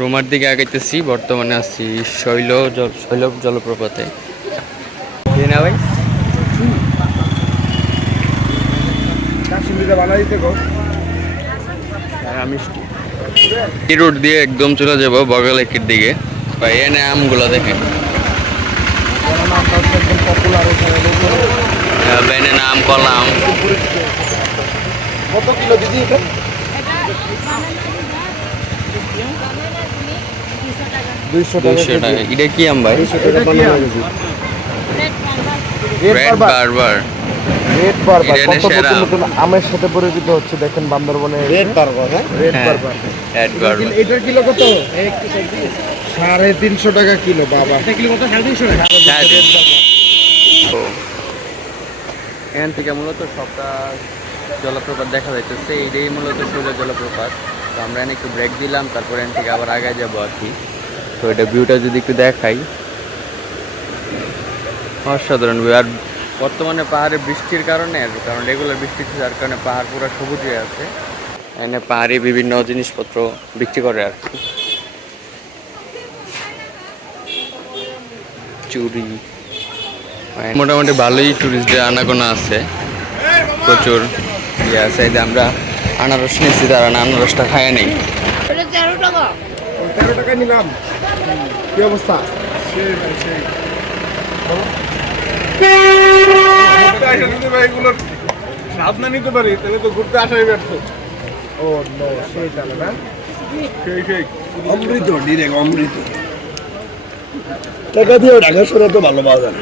রোমার দিকে আগাইতেছি বর্তমানে আসছি শৈল জল শৈলব জলপ্রপাতে। না ভাই? এই রোড দিয়ে একদম চলে যাব বগালেকির দিকে। বা এনে আমগুলো দেখেন। নামটা হচ্ছে একদম পপুলার এখানে বেনে আম কলা আম। কত কিলো দিদি এটা দুইশো টাকা। এটা কি আম ভাই? দুইশো টাকা বানানো গেছে রেড বারবার রেড বারবার কত নতুন নতুন আমের সাথে পরিচিত হচ্ছে দেখেন বান্দরবনে? রেড বারবার হ্যাঁ? রেড হ্যাঁ বারবার রেড বারবার এটার কিলো কত? সাড়ে তিনশো টাকা কিলো বাবা। কিলো কত? সাড়ে তিনশো? টাকা। এখান থেকে মূলত সবটা জলপ্রপাত দেখা যাইতেছে। এইটাই মূলত জলপ্রপাত। তো আমরা এখানে একটু ব্রেক দিলাম তারপরে এখান থেকে আবার আগায় যাব আর কি। তো এটা ভিউটা যদি একটু দেখাই, অসাধারণ ভিউ আর বর্তমানে পাহাড়ে বৃষ্টির কারণে, কারণ রেগুলার বৃষ্টি যার কারণে পাহাড় পুরো সবুজ হয়ে আছে। এখানে পাহাড়ে বিভিন্ন জিনিসপত্র বিক্রি করে আর কি। চুরি। মোটামুটি ভালোই টুরিস্টদের আনাগোনা আছে। প্রচুর ইয়ে আছে। আমরা আনারস নিয়েছি, তারা আনারসটা খায় নেই। তেরো টাকা নিলাম। কি অবস্থা? স্বাদ না নিতে পারি তাহলে তো ঘুরতে আসাই ব্যর্থ ও নো সেই তাহলে না সেই সেই অমৃত ডিরেক্ট অমৃত। টাকা দিয়ে ঢাকা সরে তো ভালো পাওয়া যায়।